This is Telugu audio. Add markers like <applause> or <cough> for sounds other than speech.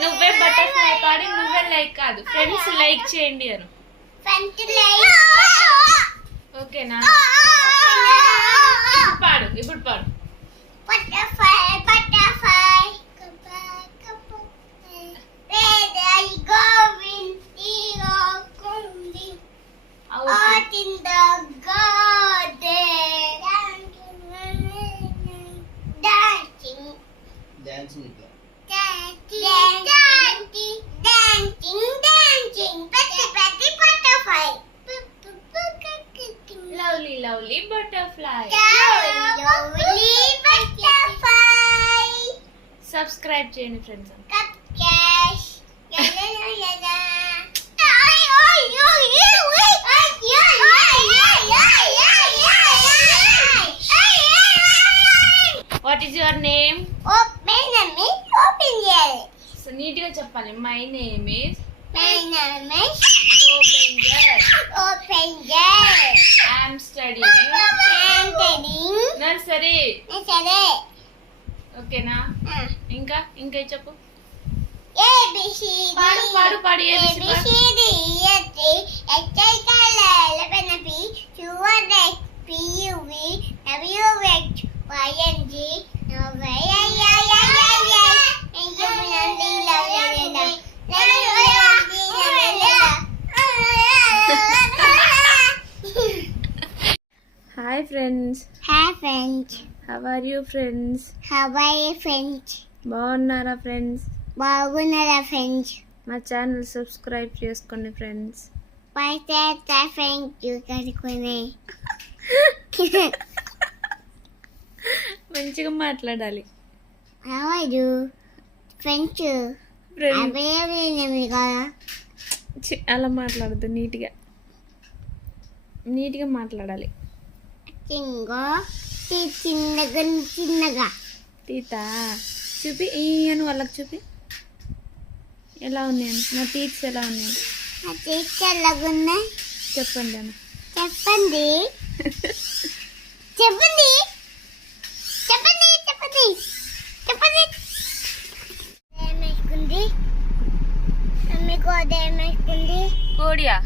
నువ్వే బటర్ఫ్లై పాడి నువ్వే లైక్ కాదు. ఫ్రెండ్స్ లైక్ చేయండి అను. ఓకేనా dance കളിക്കുക Lovely, lovely butterfly. Lovely butterfly. Subscribe చేయండి friends is your name my name is so నీట్గా చెప్పాలి. My name is my open Jal open Jal I am studying I am studying nursery ఇంకా ఇంకా చెప్పు. ఏ బి సి డి పాడు పాడు పాడు C D A T H I క ల ల ప న P Q R X Y and G hi friends hi friends how are you friends how are you friends బాగున్నారా ఫ్రెండ్స్ బాగున్నారా ఫ్రెండ్స్ మా ఛానల్ సబ్స్క్రైబ్ చేసుకోండి ఫ్రెండ్స్ బై ఫ్రెండ్స్ మంచిగా మాట్లాడాలి. ఫ్రెంచ్. అలా మాట్లాడద్దు నీట్గా. నీట్గా మాట్లాడాలి. చిన్నగా చిన్నగా చూపి ఈయన వాళ్ళకి చూపి. ఎలా ఉన్నాయని నా టీచ్ ఎలా ఉన్నాయని నా టీచ్ ఎలాగున్నాయి? చెప్పండి అమ్మ చెప్పండి. <laughs> చెప్పండి. కోడి ఏమేసుకుంది కోడియా?